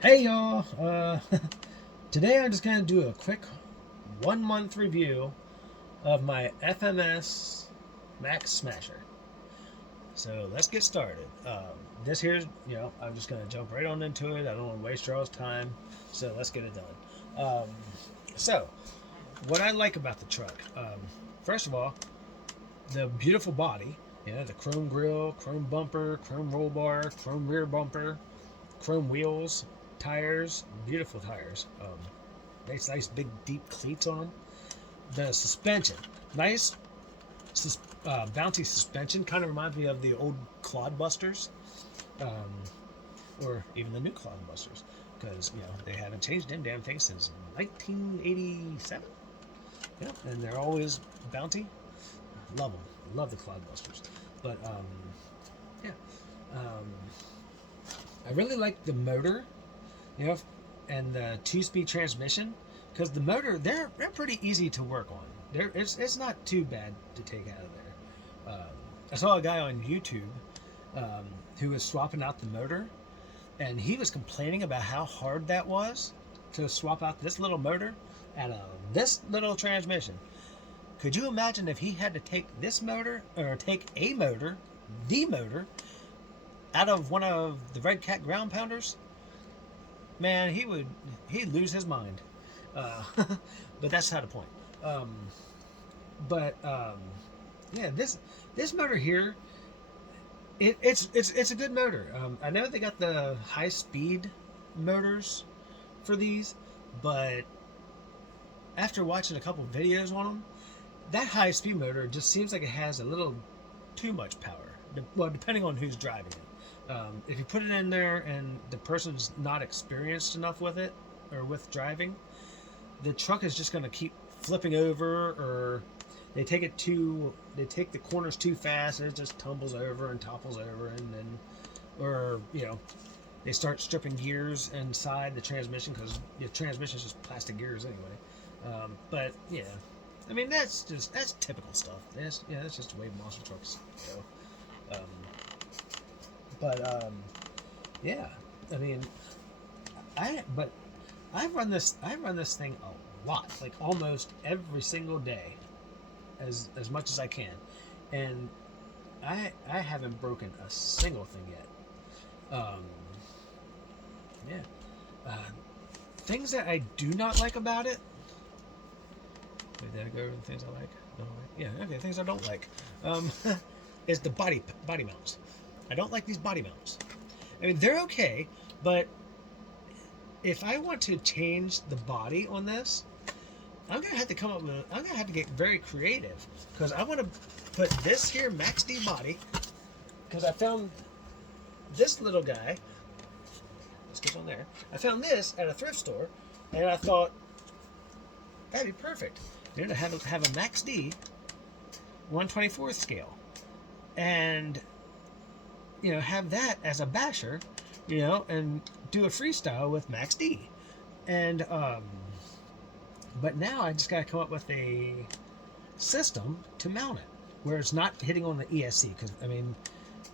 Hey y'all! Today I'm just gonna do a quick 1 month review of my FMS Max Smasher. So let's get started. This here's, I'm just gonna jump right on into it. I don't want to waste y'all's time, so let's get it done. So, what I like about the truck, first of all, the beautiful body. The chrome grille, chrome bumper, chrome roll bar, chrome rear bumper, chrome wheels, tires, beautiful tires. Nice big deep cleats on them. The suspension, nice bouncy suspension. Kind of reminds me of the old Clodbusters, um, or even the new Clodbusters, because they haven't changed them damn things since 1987. Yeah, and they're always bounty. Love them. Love the Clodbusters. But yeah, um, I really like the motor, you know, and the two-speed transmission, because the motor they're pretty easy to work on. It's not too bad to take out of there. I saw a guy on YouTube um, who was swapping out the motor, and he was complaining about how hard that was to swap out this little motor out of this little transmission. Could you imagine if he had to take this motor, or take a motor, the motor, out of one of the Red Cat ground pounders? Man, he'd lose his mind. Uh, but that's not the point. Um, but yeah, this motor here, it's a good motor. I know they got the high speed motors for these, but after watching a couple videos on them, that high speed motor just seems like it has a little too much power. Well, depending on who's driving it. If you put it in there and the person's not experienced enough with it or with driving, the truck is just going to keep flipping over, or they take the corners too fast and it just tumbles over and topples over, and then, or they start stripping gears inside the transmission, because the transmission is just plastic gears anyway. But yeah, I mean that's typical stuff. That's just the way monster trucks go. But yeah, I mean, but I run this thing a lot, like almost every single day, as much as I can, and I haven't broken a single thing yet. Yeah, uh, things that I do not like about it. Wait, did I go over the things I like? No, yeah, okay. Things I don't like is the body mounts. I don't like these body mounts. I mean, they're okay, but if I want to change the body on this, I'm gonna have to I'm gonna have to get very creative, because I want to put this here Max D body, because I found this little guy. Let's get on there. I found this at a thrift store, and I thought that'd be perfect. To have a Max D 1/24th scale, and have that as a basher, and do a freestyle with Max D. And but now I just got to come up with a system to mount it where it's not hitting on the ESC, because I mean,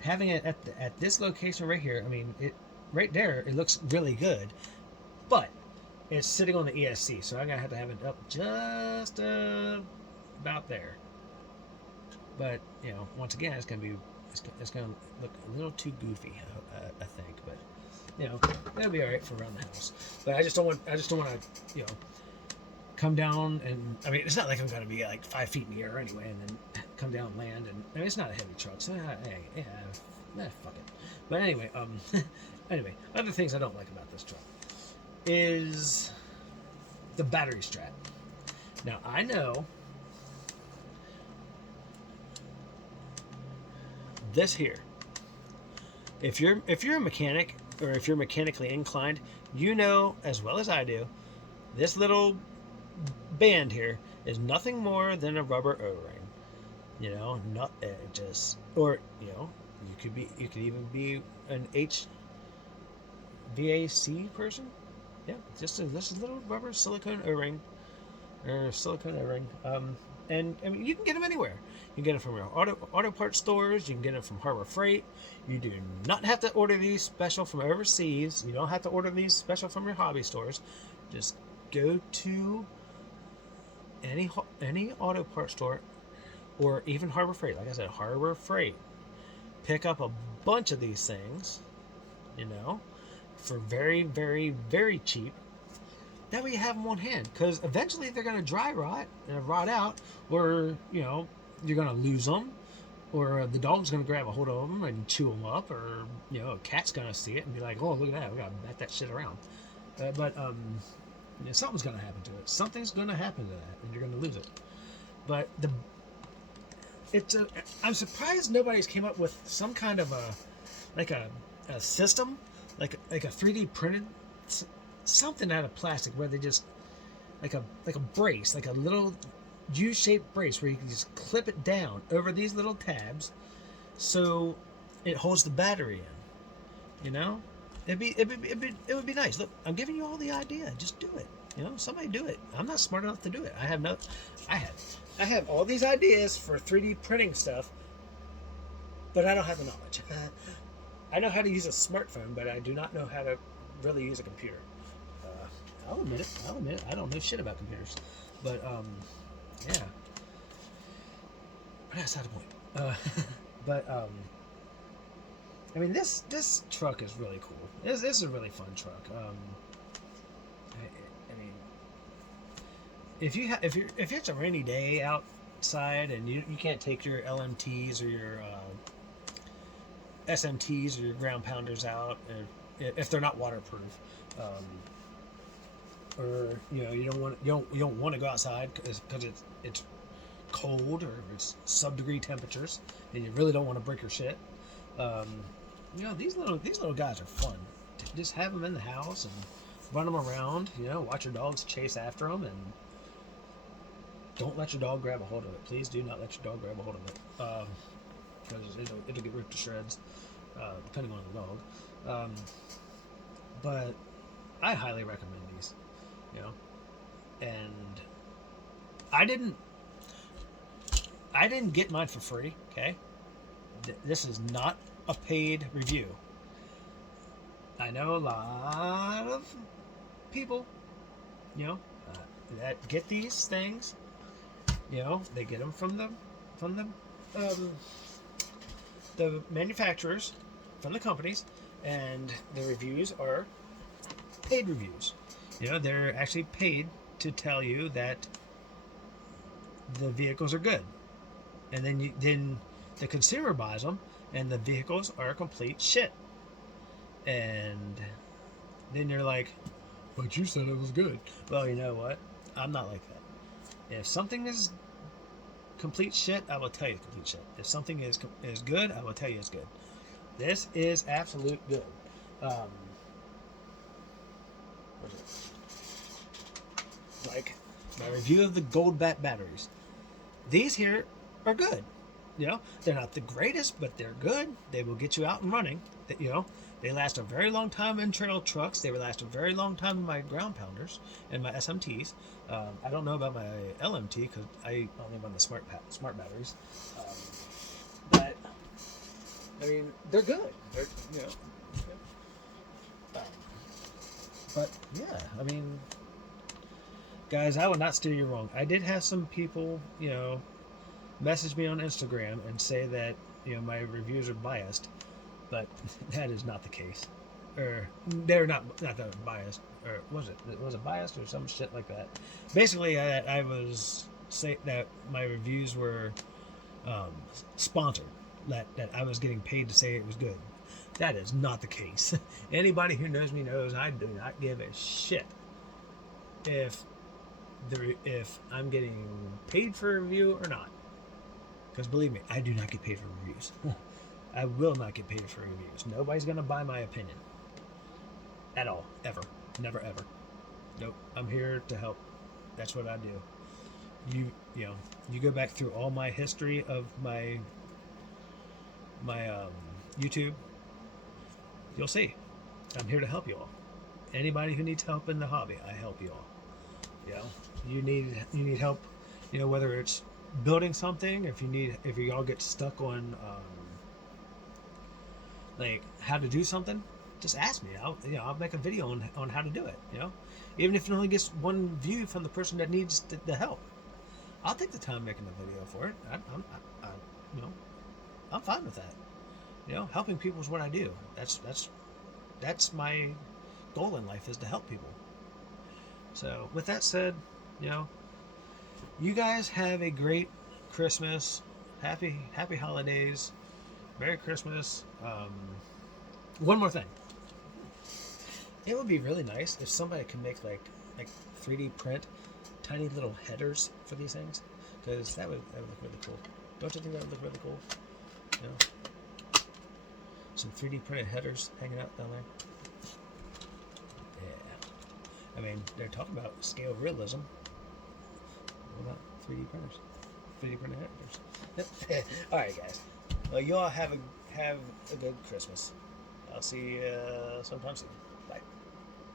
having it at this location right here, I mean, it right there, it looks really good, but it's sitting on the ESC, so I'm gonna have to have it up just about there. But once again, it's gonna look a little too goofy, I think. But that'll be all right for around the house. But I just don't want to come down, and I mean, it's not like I'm gonna be like 5 feet in the air anyway, and then come down and land. And I mean, it's not a heavy truck, so fuck it. But anyway, anyway, other things I don't like about this truck is the battery strap. Now I know this here. If you're a mechanic, or if you're mechanically inclined, as well as I do, this little band here is nothing more than a rubber O-ring. Not just, or you could even be an HVAC person. Yeah, just this little rubber silicone O-ring, or silicone O-ring. And I mean, you can get them anywhere. You can get them from your auto parts stores. You can get them from Harbor Freight. You do not have to order these special from overseas. You don't have to order these special from your hobby stores. Just go to any auto parts store, or even Harbor Freight. Like I said, Harbor Freight. Pick up a bunch of these things, you know, for very, very, very cheap. That way you have them on hand, because eventually they're going to dry rot and rot out, or, you know, you're going to lose them, or the dog's going to grab a hold of them and chew them up, or, you know, a cat's going to see it and be like, oh, look at that, we got to bat that shit around. But you know, something's going to happen to it. Something's going to happen to that, and you're going to lose it. But I'm surprised nobody's came up with some kind of a system, like a 3D printed something out of plastic, where they just like a brace, like a little U-shaped brace, where you can just clip it down over these little tabs, so it holds the battery in. You know, it would be nice. Look, I'm giving you all the idea. Just do it. You know, somebody do it. I'm not smart enough to do it. I have all these ideas for 3D printing stuff, but I don't have the knowledge. I know how to use a smartphone, but I do not know how to really use a computer. I'll admit it. I don't know shit about computers. But, yeah. But that's not the point. But, I mean, this truck is really cool. This is a really fun truck. I mean, if it's a rainy day outside and you can't take your LMTs or your SMTs or your ground pounders out, if they're not waterproof, or you know you don't want to go outside because it's cold, or it's sub-degree temperatures, and you really don't want to break your shit. You know, these little guys are fun. Just have them in the house and run them around. You know, watch your dogs chase after them, and don't let your dog grab a hold of it. Please do not let your dog grab a hold of it, because it'll get ripped to shreds, depending on the dog. But I highly recommend these. You know, and I didn't get mine for free. Okay, this is not a paid review. I know a lot of people, you know, that get these things. You know, they get them from the manufacturers, from the companies, and the reviews are paid reviews. You know, they're actually paid to tell you that the vehicles are good, and then the consumer buys them, and the vehicles are complete shit. And then you're like, but you said it was good. Well, you know what? I'm not like that. If something is complete shit, I will tell you complete shit. If something is good, I will tell you it's good. This is absolute good. Like my review of the gold bat batteries. These here are good. You know, they're not the greatest, but they're good. They will get you out and running. You know, they last a very long time in trail trucks. They will last a very long time in my ground pounders and my SMTs. I don't know about my LMT because I only run the smart batteries. But I mean, they're good. They're, you know. But yeah, I mean, guys, I would not steer you wrong. I did have some people, you know, message me on Instagram and say that, you know, my reviews are biased, but that is not the case. Or they're not that biased. Or was it biased or some shit like that? Basically, I was saying that my reviews were sponsored. That I was getting paid to say it was good. That is not the case. Anybody who knows me knows I do not give a shit if I'm getting paid for a review or not. Because believe me, I do not get paid for reviews. I will not get paid for reviews. Nobody's going to buy my opinion. At all. Ever. Never ever. Nope. I'm here to help. That's what I do. You know, you go back through all my history of my YouTube, you'll see. I'm here to help you all. Anybody who needs help in the hobby, I help you all. You know, you need help, you know, whether it's building something, if you all get stuck on like how to do something, just ask me. I'll make a video on how to do it. Even if it only gets one view from the person that needs the help, I'll take the time making a video for it. I you know, I'm fine with that. Helping people is what I do. That's my goal in life, is to help people. So with that said, you guys have a great Christmas. Happy holidays. Merry Christmas. One more thing. It would be really nice if somebody could make like 3D print tiny little headers for these things, because that would look really cool. Don't you think that would look really cool? Some 3D printed headers hanging out down there. Yeah. I mean, they're talking about scale realism. What about 3D printers? 3D printed headers. All right, guys. Well, you all have a good Christmas. I'll see you sometime soon.